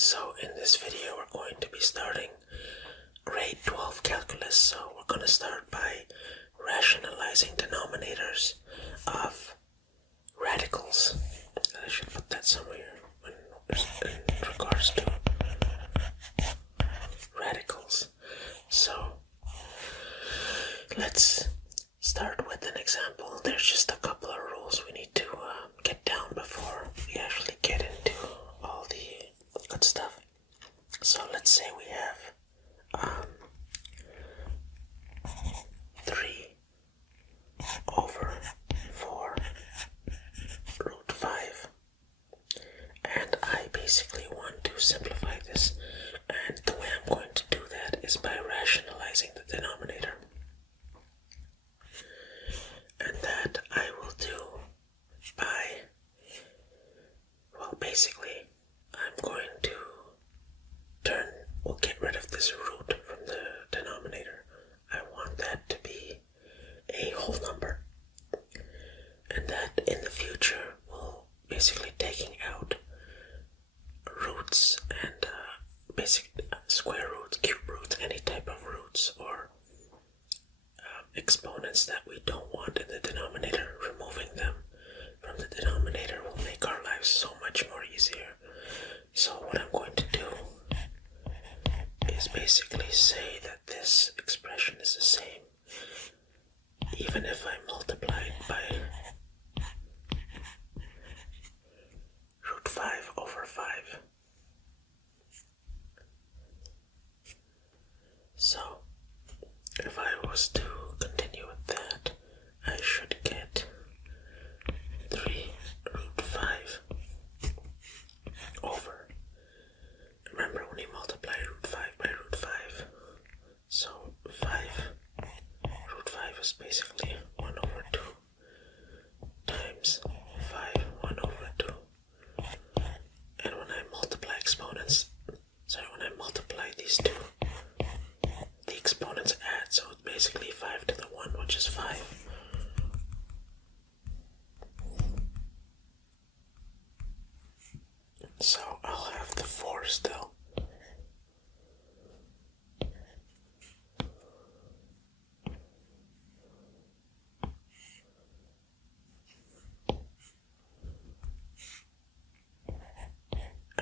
So in this video we're going to be starting grade 12 calculus. So we're going to start by rationalizing denominators of radicals. I should put that somewhere in regards to radicals. So let's start with an example. There's just a couple of rules we need to get down before we actually get into all the good stuff. So let's say we have 3 over 4 root 5, and I basically want to simplify this, and the way I'm going to do that is by rationalizing the denominator, and that I will do by, well, basically I'm going to we'll get rid of this root from the denominator. I want that to be a whole number, and that in the future we'll basically taking out roots and basic square roots, cube roots, any type of roots or exponents that we don't want in the denominator. Removing them from the denominator will make our lives so much more easier. So what I'm going to do is basically say that this expression is the same even if I multiply it by root 5 over 5. So if I was to continue with that, I should get 3 root 5 over, remember when you multiply root 5 by root 5, so 5 root 5 is basically 1 over 2 times 5, 1 over 2, and when I multiply when I multiply these two, the exponents add, so it's basically 5 to the 1, which is 5. So I'll have the 4 still.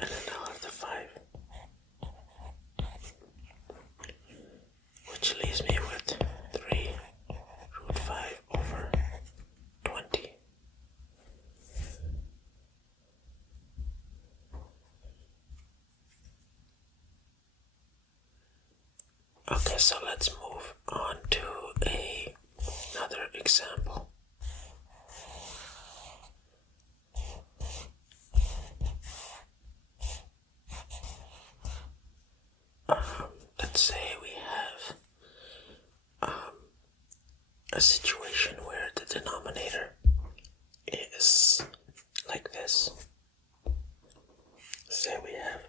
And then I'll have the 5. Which leaves me with 3 root 5 over 20. Okay, so let's move on to another example. Let's say we have a situation where the denominator is like this. Say we have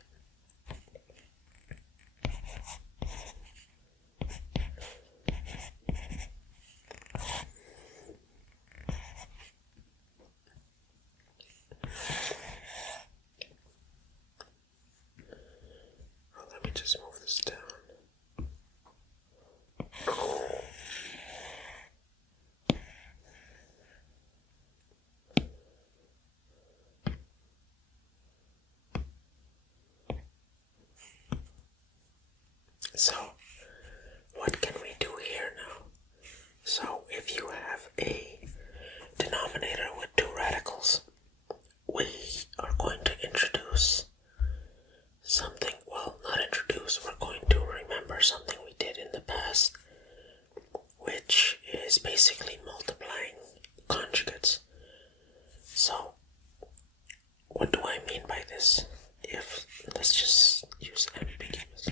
let me just move this down. So, what can we do here now? So, if you have a denominator with 2 radicals, we are going to introduce something, well, not introduce, we're going to remember something we did in the past, which is basically multiplying conjugates. So, what do I mean by this? Let's just use ambiguous.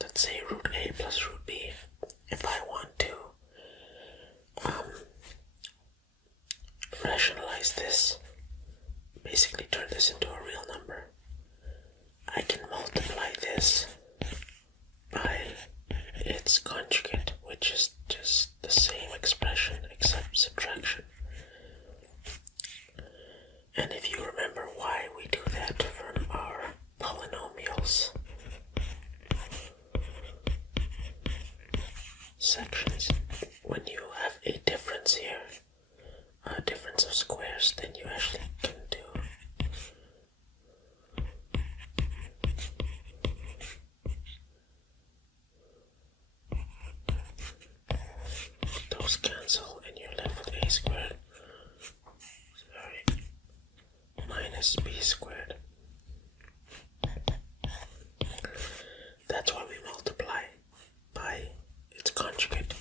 Let's say root A plus root B. If I want to rationalize this, basically turn this into a real number, I can multiply this by its conjugate, which is just the same expression except subtraction. And if you remember why actually can do those cancel and you're left with a squared. Sorry. Minus b squared. That's why we multiply by its conjugate.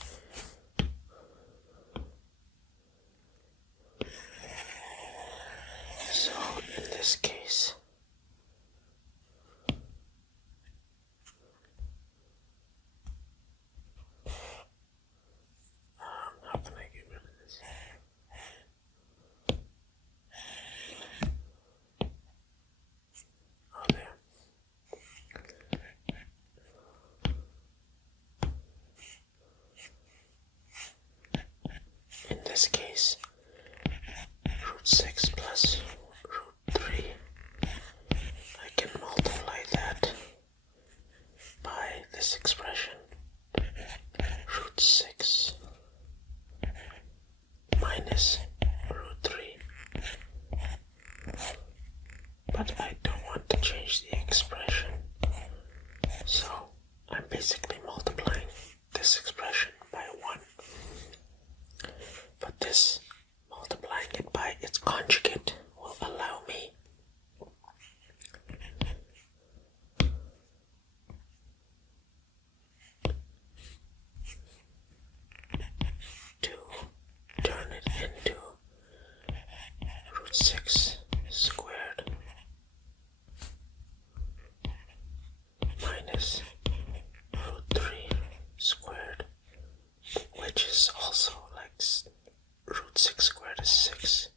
So in this case, how can I get rid of this? Oh, there. In this case, root 6 plus root 3, I can multiply that by this expression, root 6 minus root 3. But I don't want to change the expression, so I'm basically multiplying this expression by 1. But this, multiplying it by its conjugate, will allow me to turn it into root 6 squared minus root 3 squared, which is also like root 6 squared is 6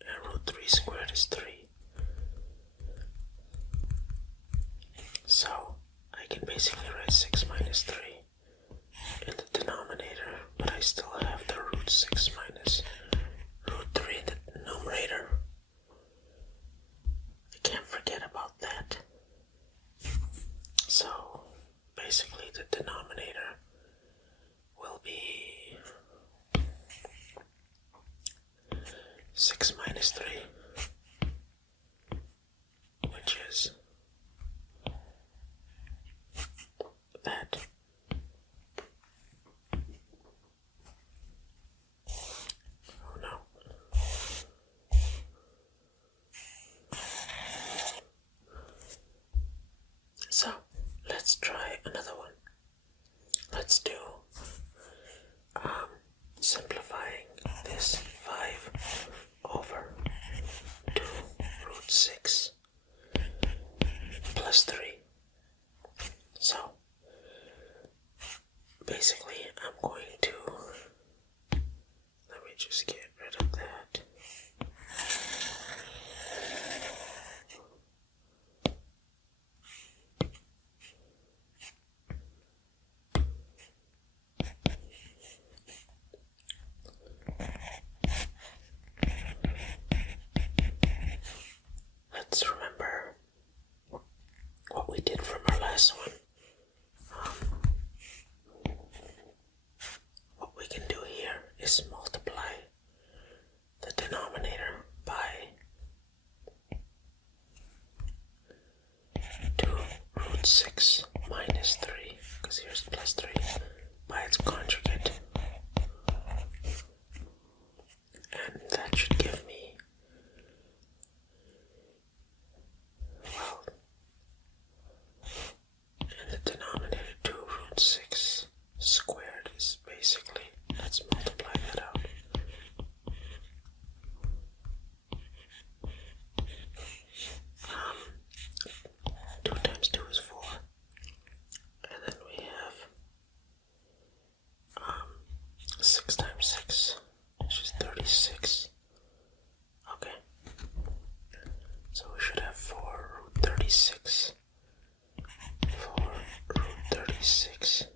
and root 3 squared is 3. So I can basically write 6 minus 3 in the denominator, but I still have the root 6 minus root 3 in the numerator. I can't forget about that. So basically the denominator will be 6 minus 3, which is that. Oh no. So let's try another one. Let's do simplifying this 5 over 2 root 6 plus 3. So basically I'm going to, let me just get rid of that. Let's remember what we did from our last one. What we can do here is multiply the denominator by 2 root 6 minus 3, because here's plus 3, by its conjugate. And that should give me, well, in the denominator 2 root 6 squared is basically, let's multiply that out. 2 times 2 is 4. And then we have 6 times 6, which is 36. Okay. So we should have 4 root 36. 4 root 36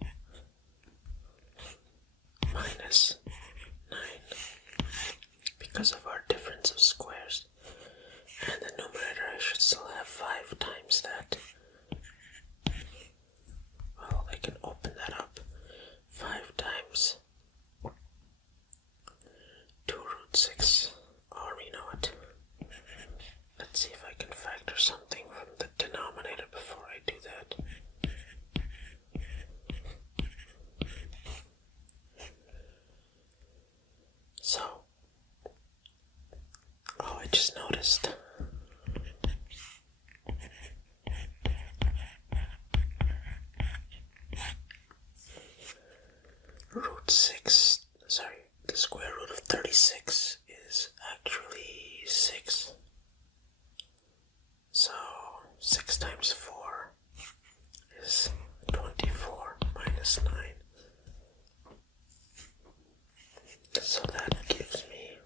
minus 9, because of our difference of squares. And the numerator, I should still have 5 times that. Well, I can open that up. 5 times 2 root 6, or you know what, simplest. The square root of 36 is actually 6. So 6 times 4 is 24 minus 9. So that gives me,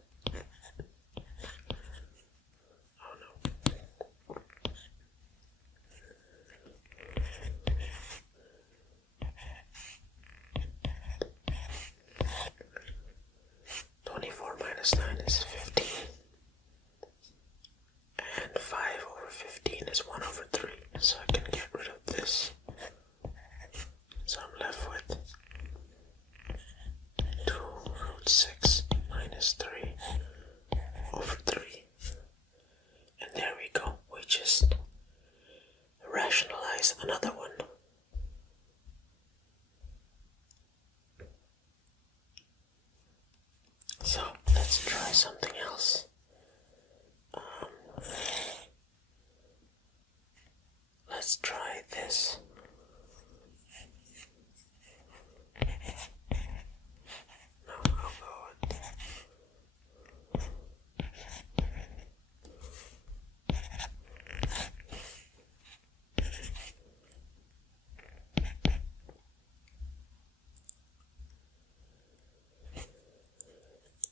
24 minus 9 is 15. And 5 over 15 is 1 over 3. So I can get rid of this. So I'm left with 2 root 6 minus 3 over 3. And there we go. We just rationalize another one. So let's try something else. Let's try this. No, I'll go with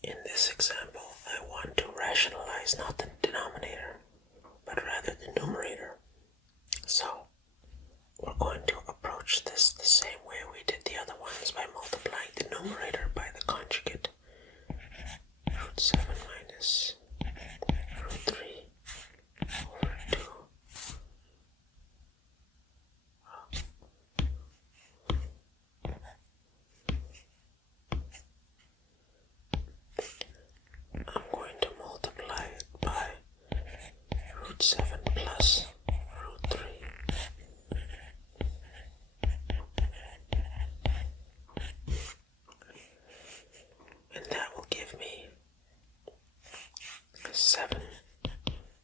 in this example, I want to rationalize not the denominator, but rather the numerator. So, we're going to approach this the same way we did the other ones by multiplying the numerator by the conjugate. Root 7 minus root 3 over 2. I'm going to multiply it by root 7 plus root 3. And that will give me 7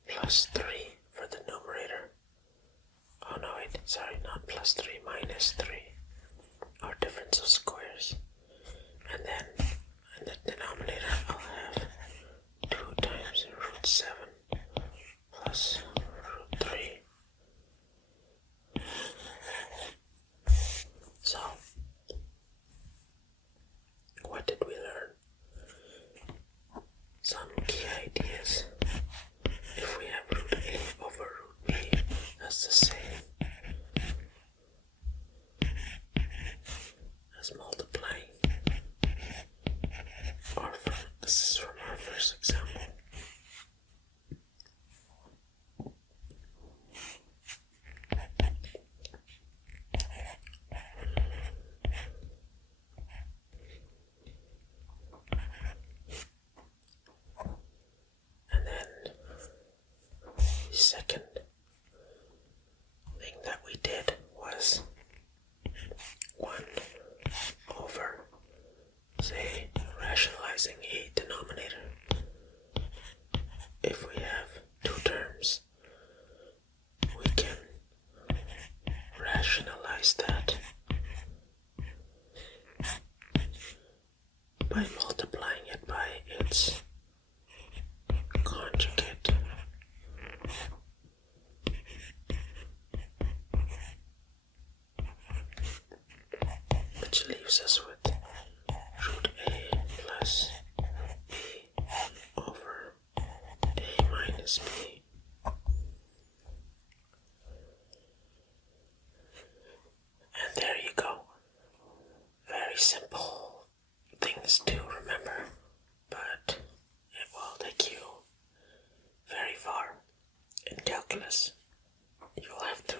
plus 3 for the numerator. Oh no, wait, sorry, not plus 3, minus 3. Our difference of squares. And then in the denominator I'll have 2 times root 7 plus root 3. So, what did we learn? Some key ideas. If we have root A over root B, that's the same as multiplying. This is from our first example. And then the second thing that we did was 1 over, say, rationalizing a denominator. If we have 2 terms, we can rationalize that by multiplying it by its conjugate. Which leaves us with root A plus B over A minus B. And there you go. Very simple things to remember, but it will take you very far in calculus. You'll have to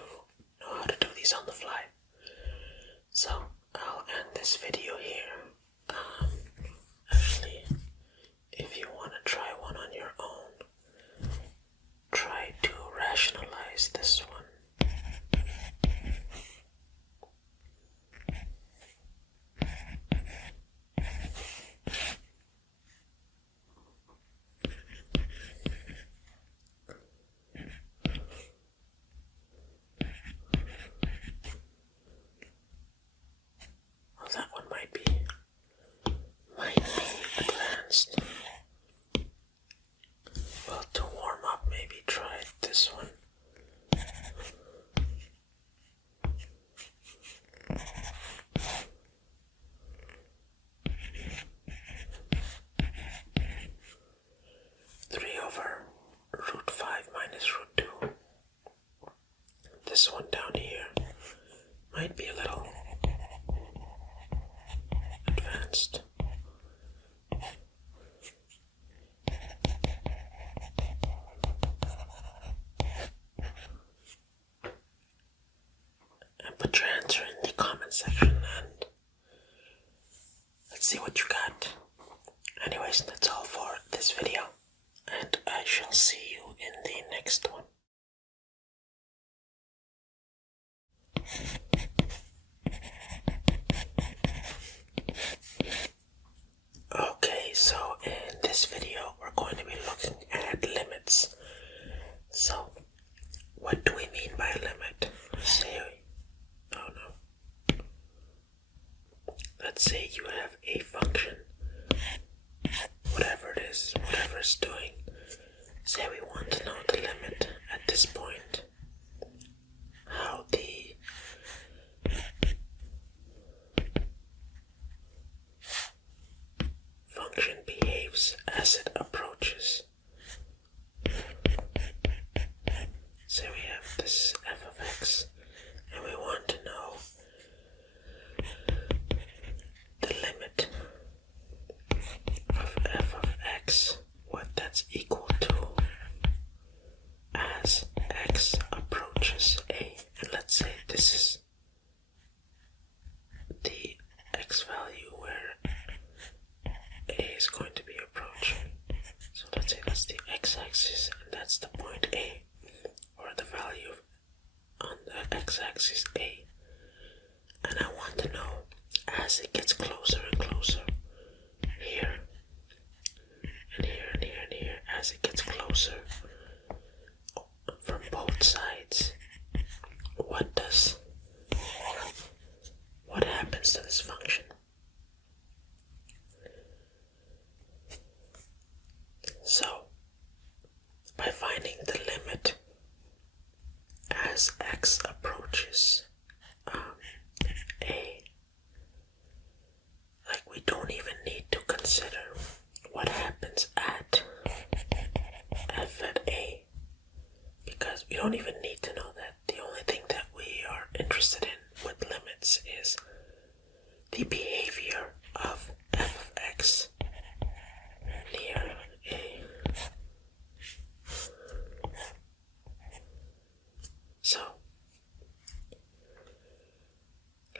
know how to do these on the fly. So I'll end this video here. Actually, if you want to try one on your own, try to rationalize this one. minus root 2. This one down here might be a little advanced. And put your answer in the comment section and let's see what you got. Anyways, that's all for this video, and I shall see you in the next one. Okay, so in this video we're going to be looking at limits. So, what do we mean by a limit? Let's say you have a function, whatever it is, whatever it's doing. Say we want to know the limit at this point, how the function behaves as it approaches. Say we have this f of x, and we want to know the limit of f of x, what that's equal to as x approaches a. And let's say this is the x value where a is going to be approaching. So let's say that's the x-axis and that's the point a, or the value on the x-axis a. And I want to know as it gets closer and closer, here and here and here and here, as it gets closer from both sides, what happens to this function? So, by finding the limit as x approaches a, like we don't even need to consider what happens at f at a, because we don't even need to know that. The only thing that we are interested in with limits is the behavior of f of x near a. So,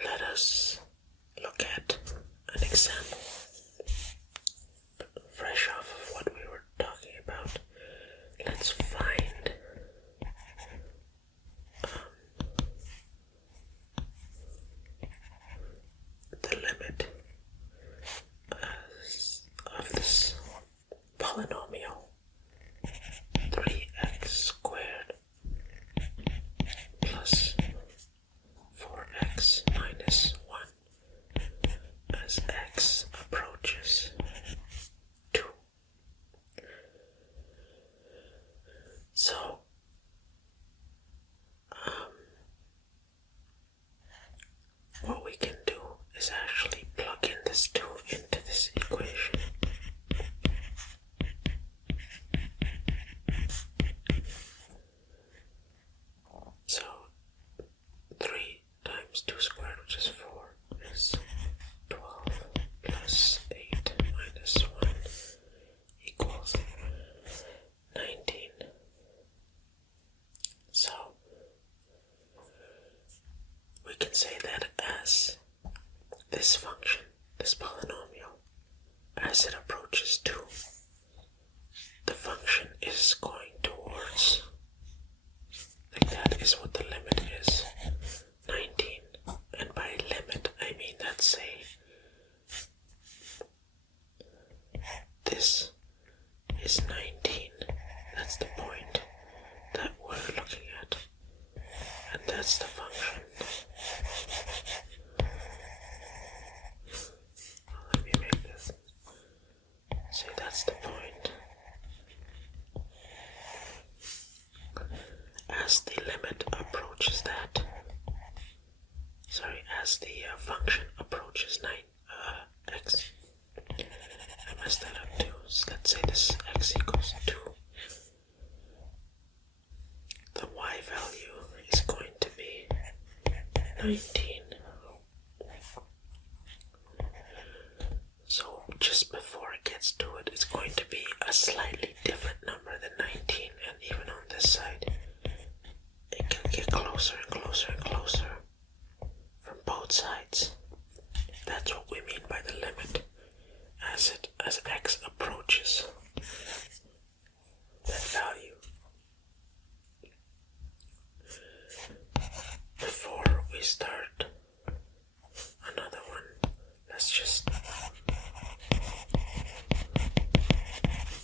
let us look at an example, fresh off of what we were talking about. Let's find the limit of this polynomial 3x squared plus 4x minus 1 as x approaches 2. So, what we can do is actually plug in this 2 into this equation. So 3 times 2 squared, which is 4, is 12 plus 8 minus 1 equals 19. So we can say that as this function, this polynomial, as it approaches 2, the function is going towards, like that is what the limit is, 19. And by limit, I mean that say this is 19. That's the point that we're looking at. And that's the function. Let me make this. Say that's the point. As the limit approaches that, as the function approaches x, I messed that up too. So let's say this x equals 2. 19. So just before it gets to it, it's going to be a slightly different number than 19, and even on this side, it can get closer and closer and closer from both sides. That's what we mean by the limit as x approaches that value. Before we start another one, let's just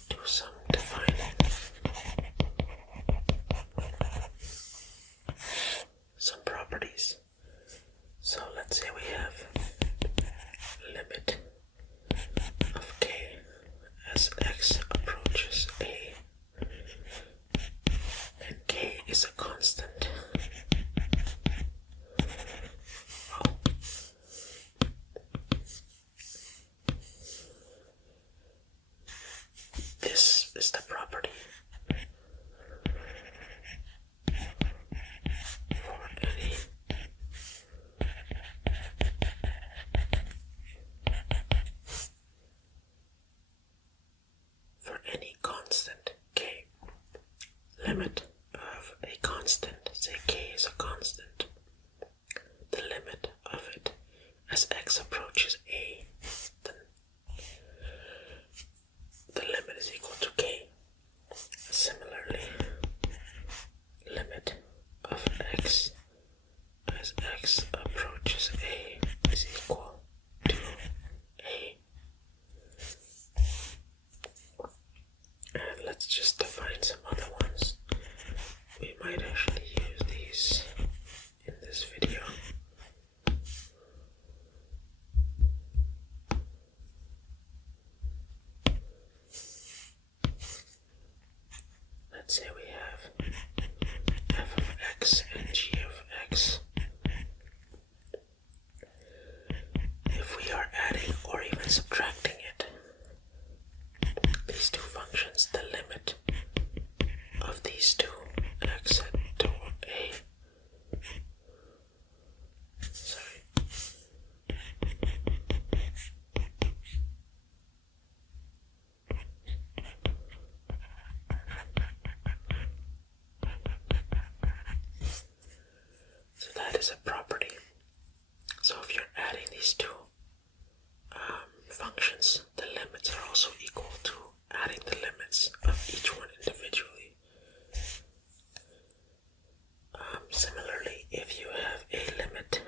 do some defining. Some properties. So let's say we have limit of k as x approaches a, and k is a constant. This is the property for any constant k. Limit of a constant, say k is a constant, the limit of it as x approaches a, then the limit is equal to k. Similarly, limit of x as x approaches a is equal to a. And let's just define some other ones. We might actually use these in this video. Let's say we have f of x and g of x. If we are adding or even subtracting it, these two functions, the limit of these two, x to a, so that is a property. So if you're adding these two functions, the limits are also equal to adding the limits of each one individually. Similarly, if you have a limit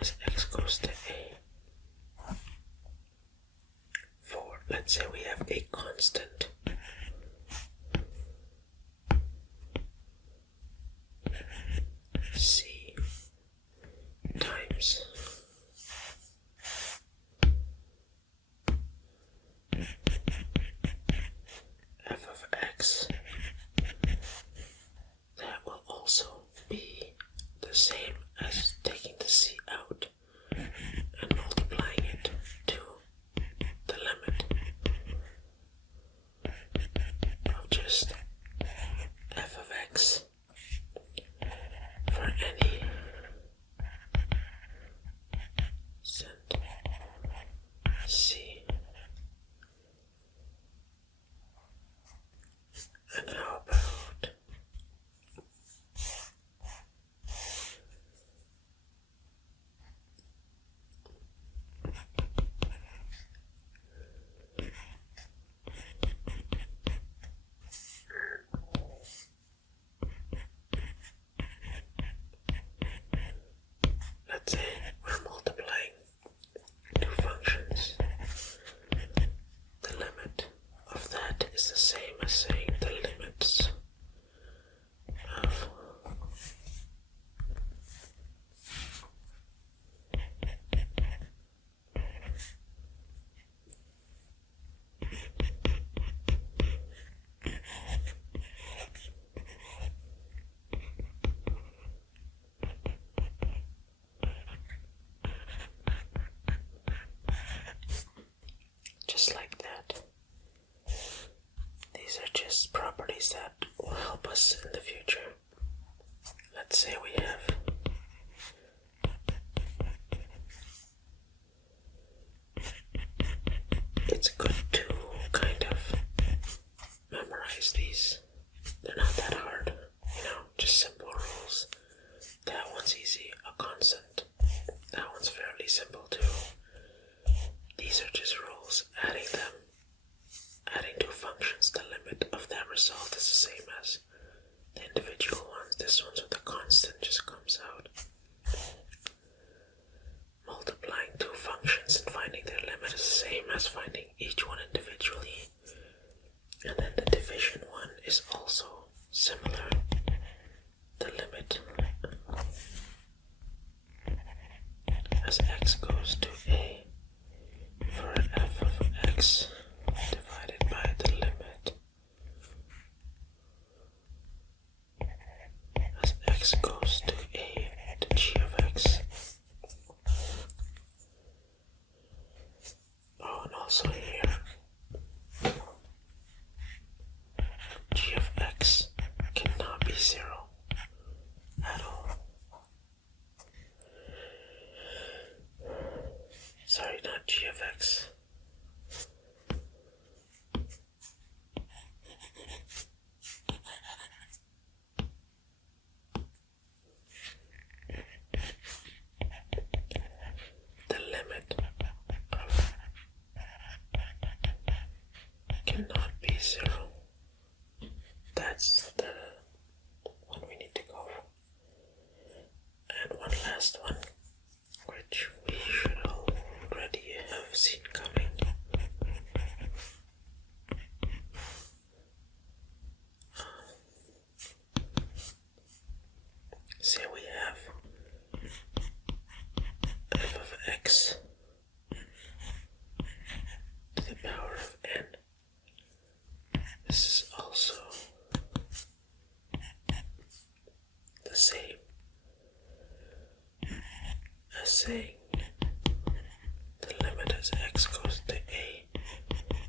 as x goes to a, for, let's say we have a constant c times f of x, that will also be the same as taking the c out and multiplying it to the limit of just f of x for any cent c. And how about let's say we're multiplying two functions. The limit of that is the same as saying the limits of just like that. These are just properties that will help us in the future. Let's say we have memorize these. They're not that hard, just simple rules. That one's easy, a constant. That one's fairly simple too. These are just rules. Adding two functions, the limit of that result is the same as the individual ones. This one's with a constant just comes out. Multiplying two functions and finding their limit is the same as finding each one individually. And then the division one is also similar. The limit as x goes to a for f of x divided by the limit as x goes to a to g of x. Oh, and also here, g of x cannot be 0 at all. Sorry, not g of x. The limit of cannot be 0. That's the one we need to go for. And one last one, which we should already have seen coming. Say we have f of x to the power of n. This is also the same as saying the limit as x goes to a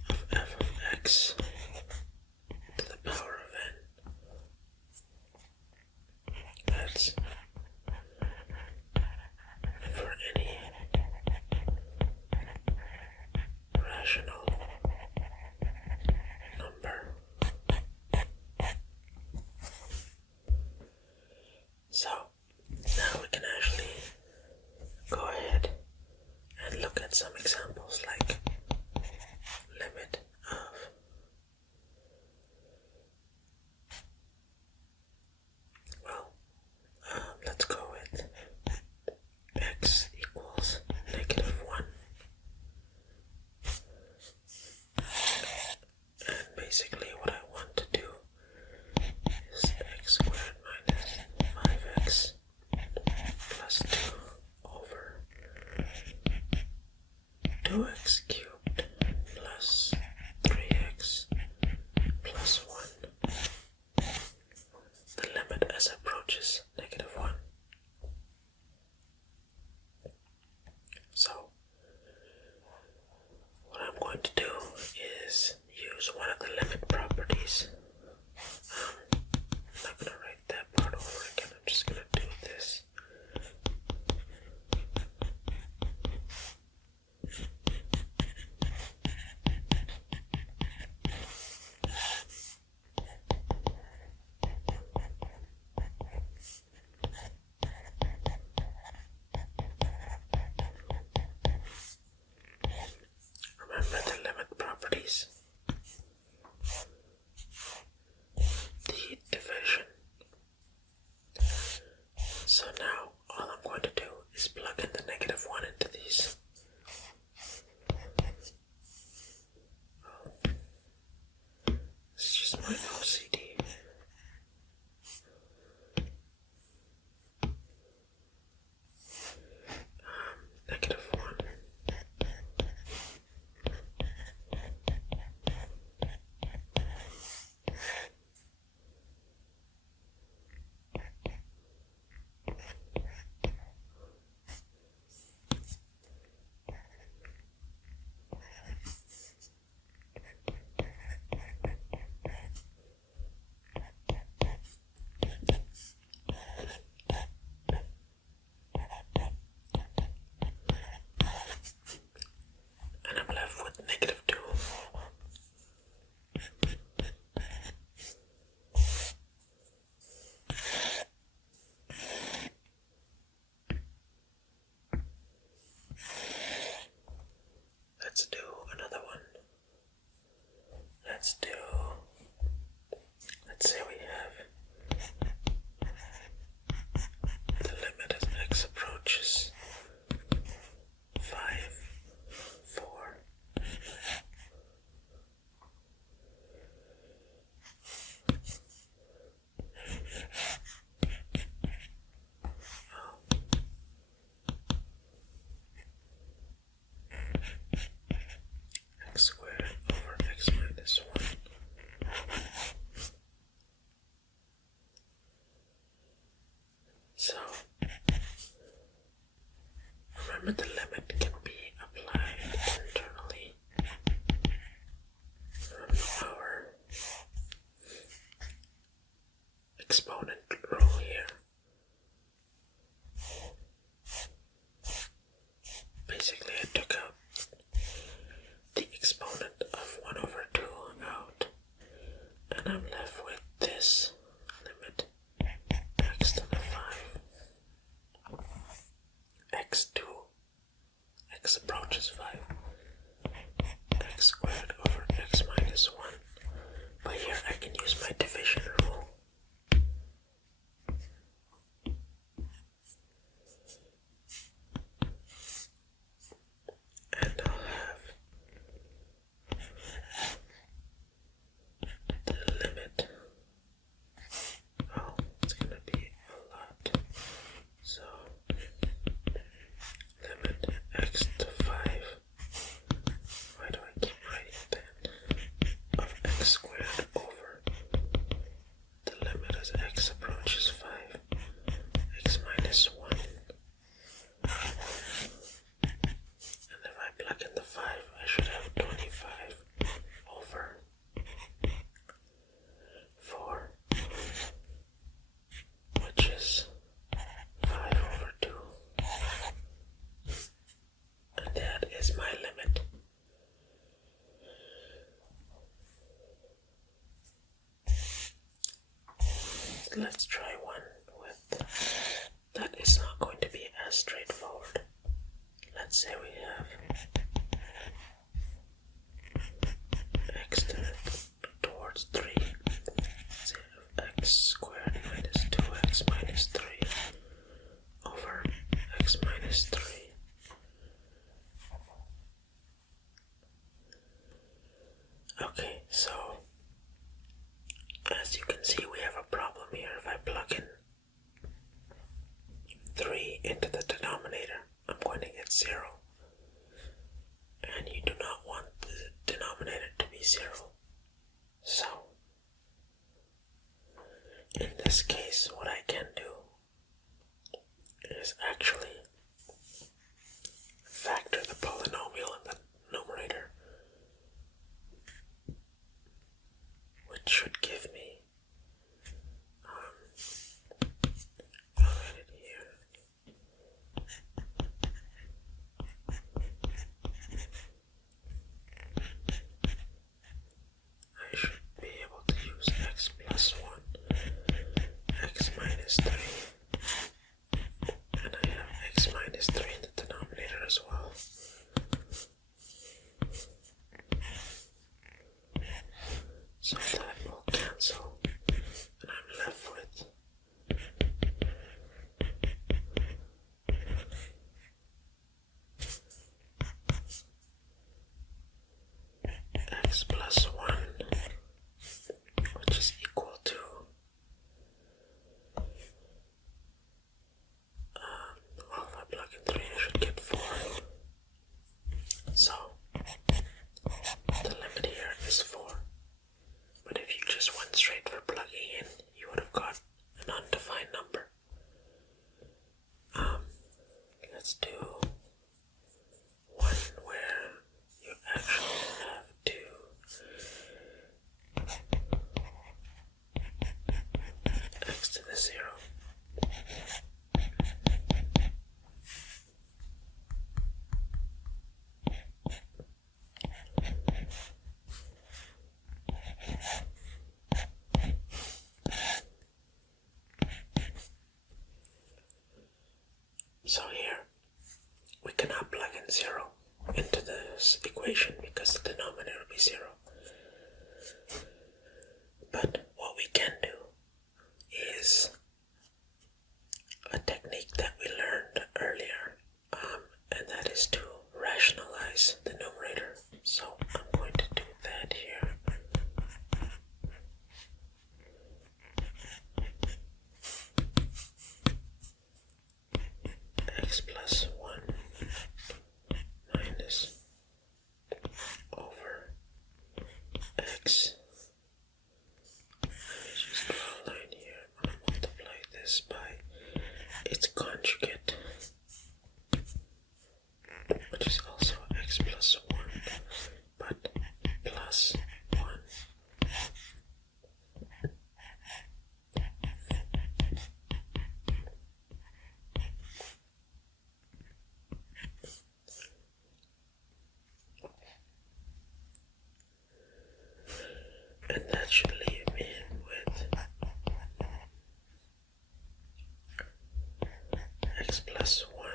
of f of x to the power of n. That's for any rational number. So now we can actually go ahead but the limit can be applied internally from our exponent rule here. Basically, I took out the exponent of 1 over 2 out, and I'm left with this limit x to the 5, x2, x approaches 5, x squared over x minus 1. But here I can use my division rule. And I'll have the limit. Oh, it's gonna be a lot. So, limit x to 5. Why do I keep writing that? Of x squared over the limit as x approaches 5, x minus 1. And if I plug in the 5, I should have 25 over 4, which is 5 over 2. And that is my limit. Let's try one with that is not going to be as straightforward. Let's say we have x towards 3. Let's say x squared minus 2x minus 3 over x minus 3. Okay, so as you can see, we have a problem here. If I plug in 3 into the denominator, I'm going to get 0. And you do not want the denominator to be 0. So, in this case, what I can do is actually factor the polynomial in the numerator, which should give me, I'll write it here. I should be able to use x plus 1, x minus 3, and I have x minus 3 in the denominator as well. So that will cancel, and I'm left with x plus 1, which is equal to well, if I plug in 3, I should get 4. So the limit here is 4. But if you just went straight for plugging in, you would have got an undefined number. Let's do one where you actually have to x to the 0. So here, we cannot plug in 0 into this equation because the denominator will be 0. But what we can do is a technique that we learned earlier, and that is to rationalize the numerator. So I'm going to do that here. X plus 1 minus over x. Let me just draw a line here. I'm going to multiply this by its conjugate. And that should leave me with x plus 1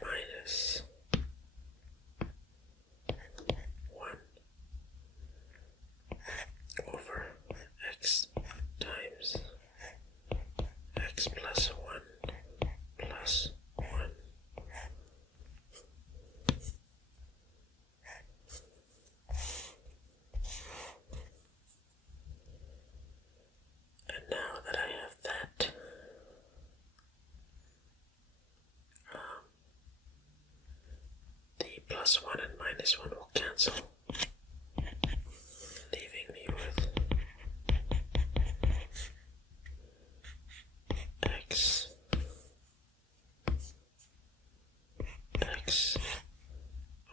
minus 1 over x times x plus 1 plus 1. And now that I have that, the plus 1 and minus 1 will cancel, leaving me with x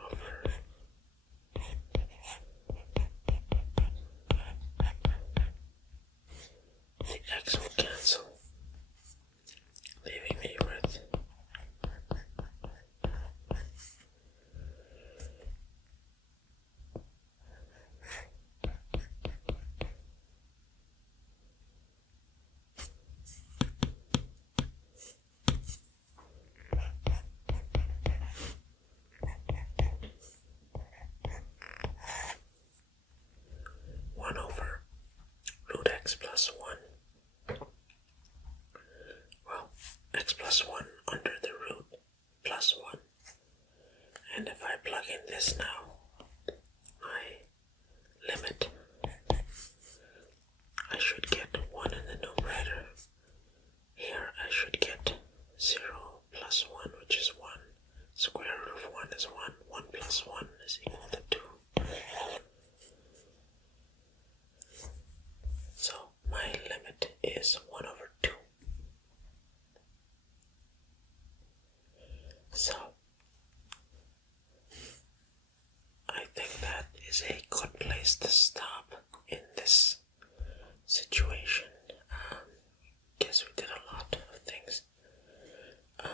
over the x will cancel, leaving me with 1 over root x plus 1. Well, x plus 1 under the root plus 1. And if I plug in this now, my limit, I should get 1 in the numerator. Here I should get 0 plus 1, which is 1. Square root of 1 is 1. 1 plus 1 is equal to 2. So my limit is 1 over 2. So I think that is a good place to stop in this situation. Guess we did a lot of things. I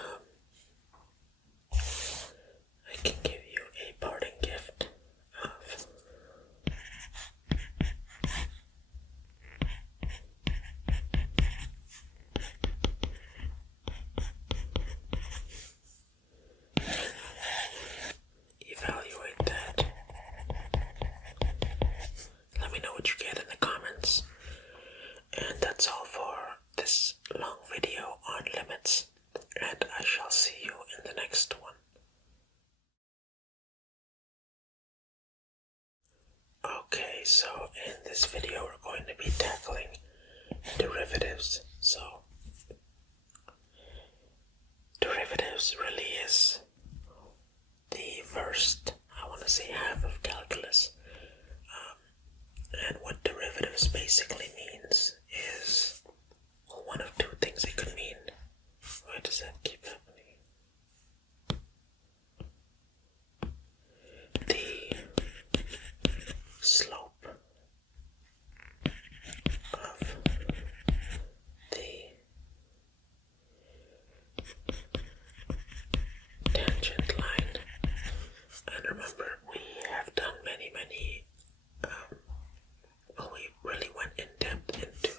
can give you a parting gift of evaluate that. Let me know what you get in the comments. And that's all for this long video on limits, and I shall see you in the next one. Okay, so in this video we're going to be tackling derivatives. So derivatives really is the first, I want to say, half of calculus. And what derivatives basically means is, well, one of two things it could mean. Why does that keep happening? The slope of the tangent line. And remember, we have done many, well, we really went in depth into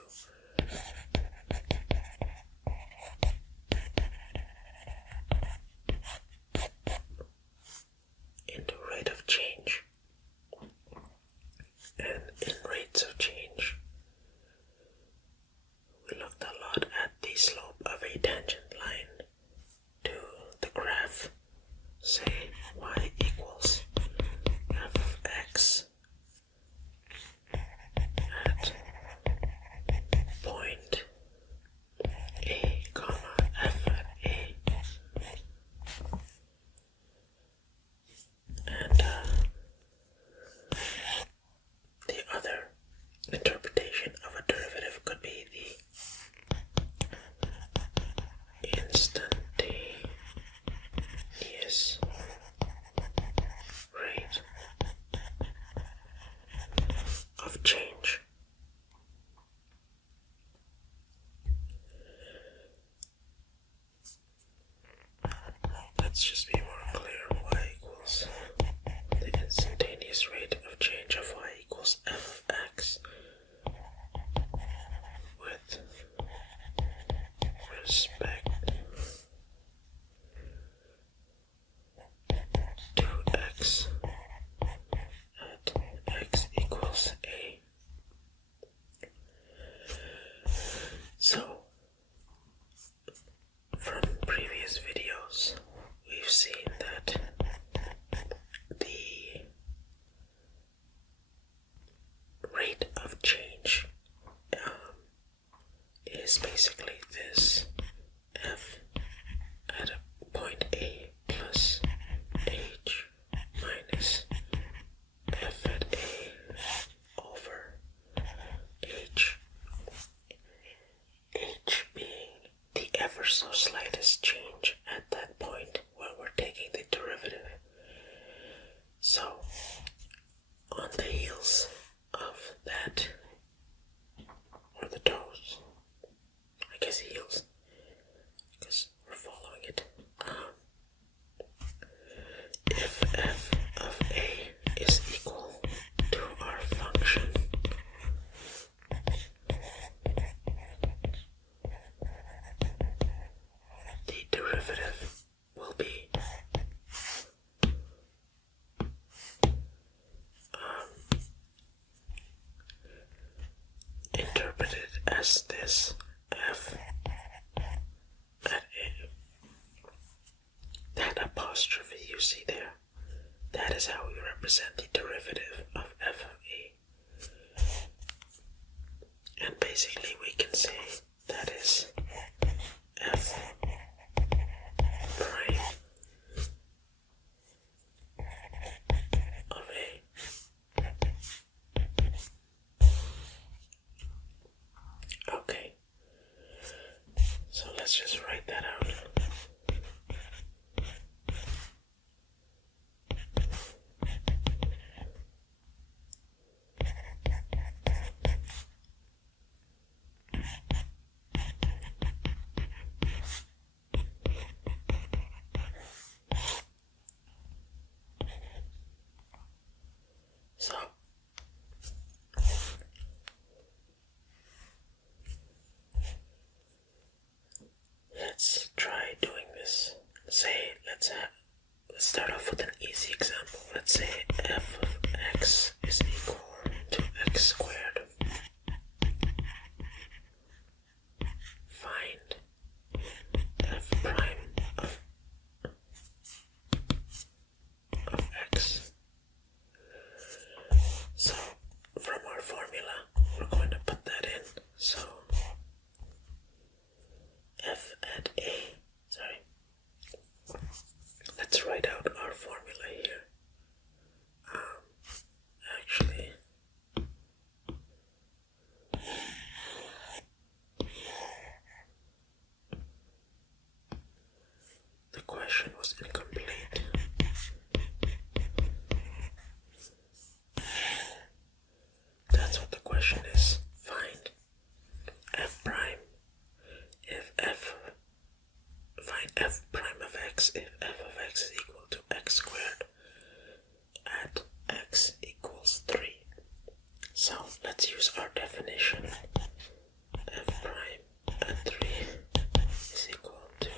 So, on the heels of that, or the toes, I guess heels, because we're following it. If f of a is equal to our function, the derivative will be interpreted as this: f at a. That apostrophe you see there, that is how we represent the derivative of f of a. And basically we can say that is f prime of a. Okay, so let's just write that out. So let's try doing this. Let's start off with an easy example. Let's say f of x is equal to x squared. Find f prime of x. So from our formula, we're going to put that in. So f at a, let's write out our formula here. Actually, the question was incomplete. That's what the question is. Find f prime find f prime of x if f of x is equal to x squared at x equals 3. So let's use our definition. F prime at 3 is equal to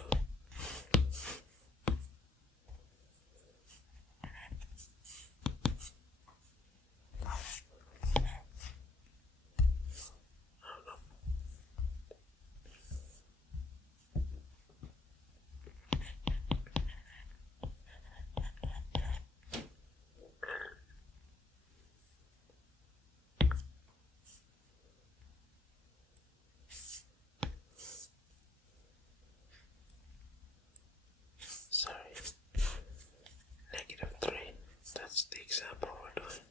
-3. That's the example we're doing.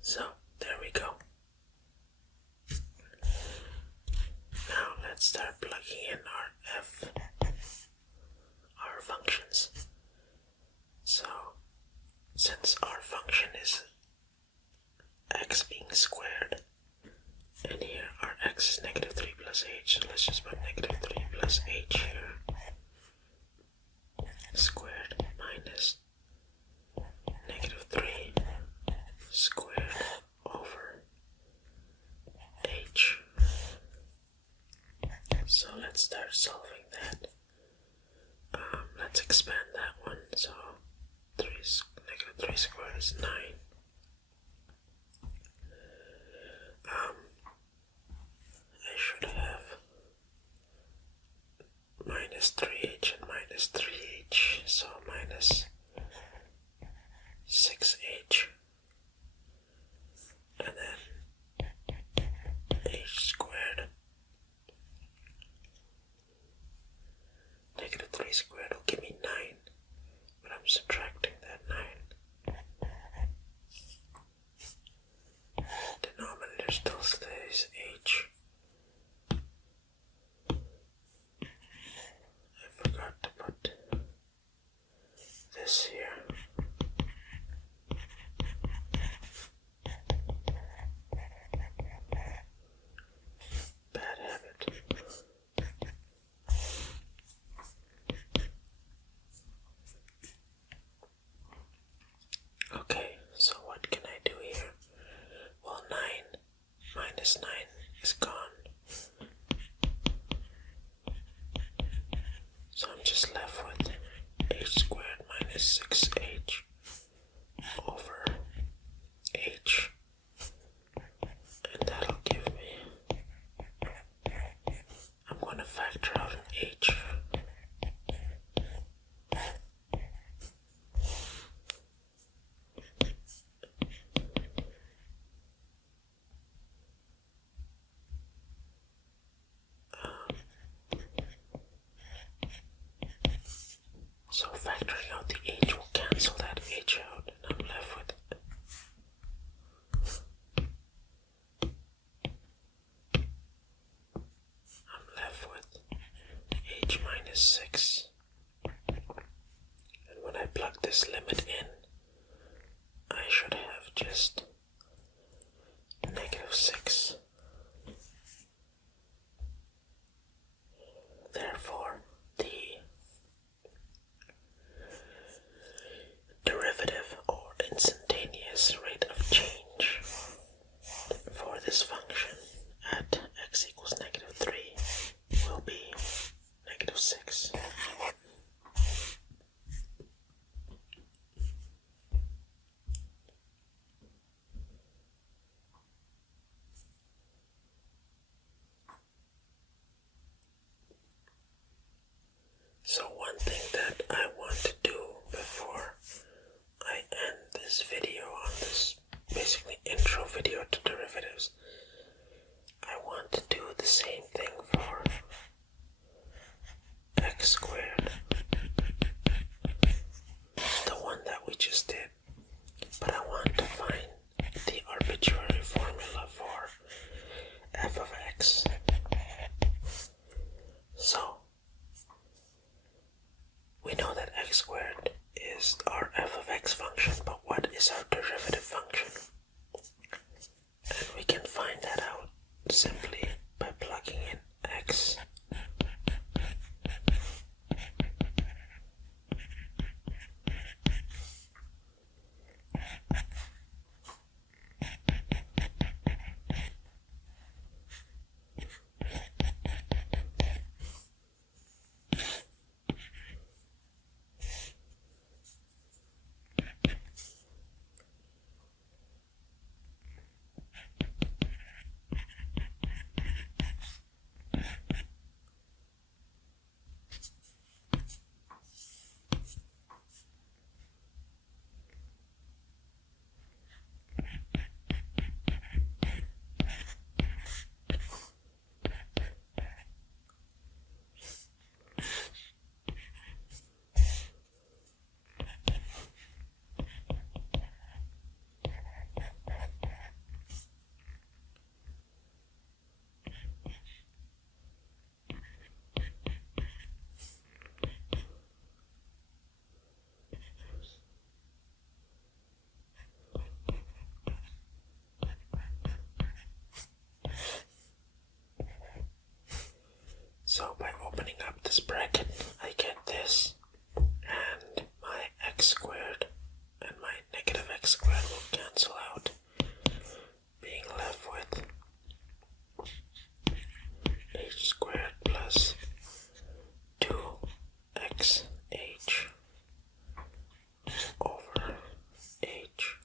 So there we go. Now let's start plugging in our functions. So since our function is x being squared, and here our x is -3 plus h, so let's just put -3 plus h here, squared minus -3 squared over h. So let's start solving that. Let's expand that one. So -3 squared is 9. I should have -3h and -3h, so minus 6h, and then h squared. -3 squared will give me 9, but I'm subtracting that 9. this limit in, I should have just -6. Therefore, the derivative or instantaneous rate of change for this function at x equals -3 will be -6. So one thing that I want to do before I end this video on this basically intro video to derivatives, I want to do the same thing for x squared, the one that we just did, but I want to find the arbitrary formula for f of x. So we know that x squared is our f of x function, but what is our derivative function? And we can find that out simply by plugging in x So by opening up this bracket, I get this, and my x squared and my negative x squared will cancel out, being left with h squared plus 2xh over h.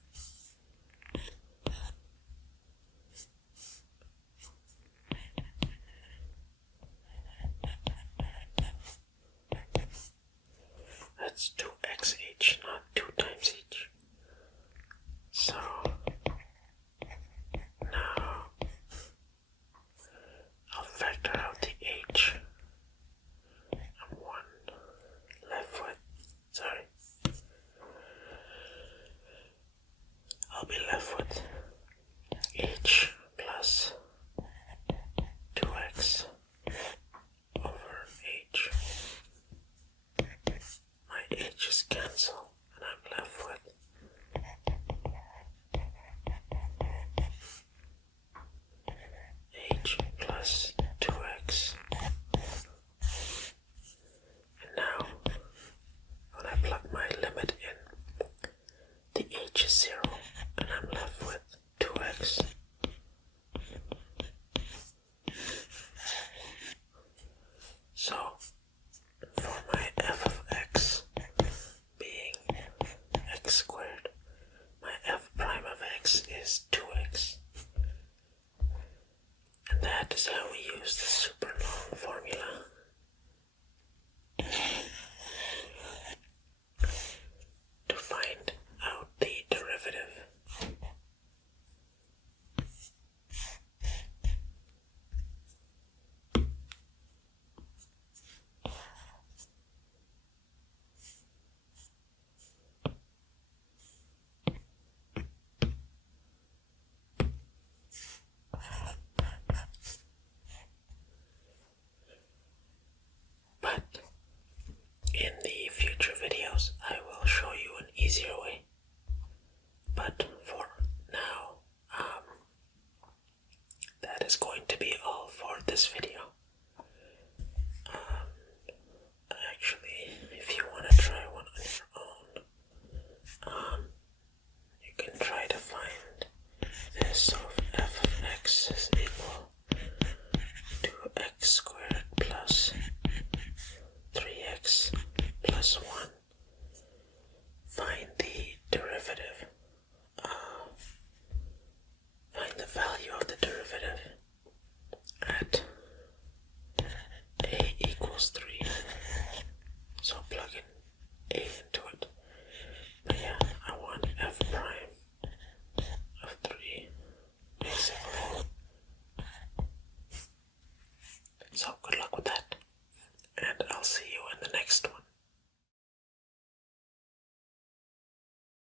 That's 2xh, not 2 times h. So now I'll factor out the h. I'm left with, I'll be left with h plus 2x over h. My h's cancel, and I'm left with h plus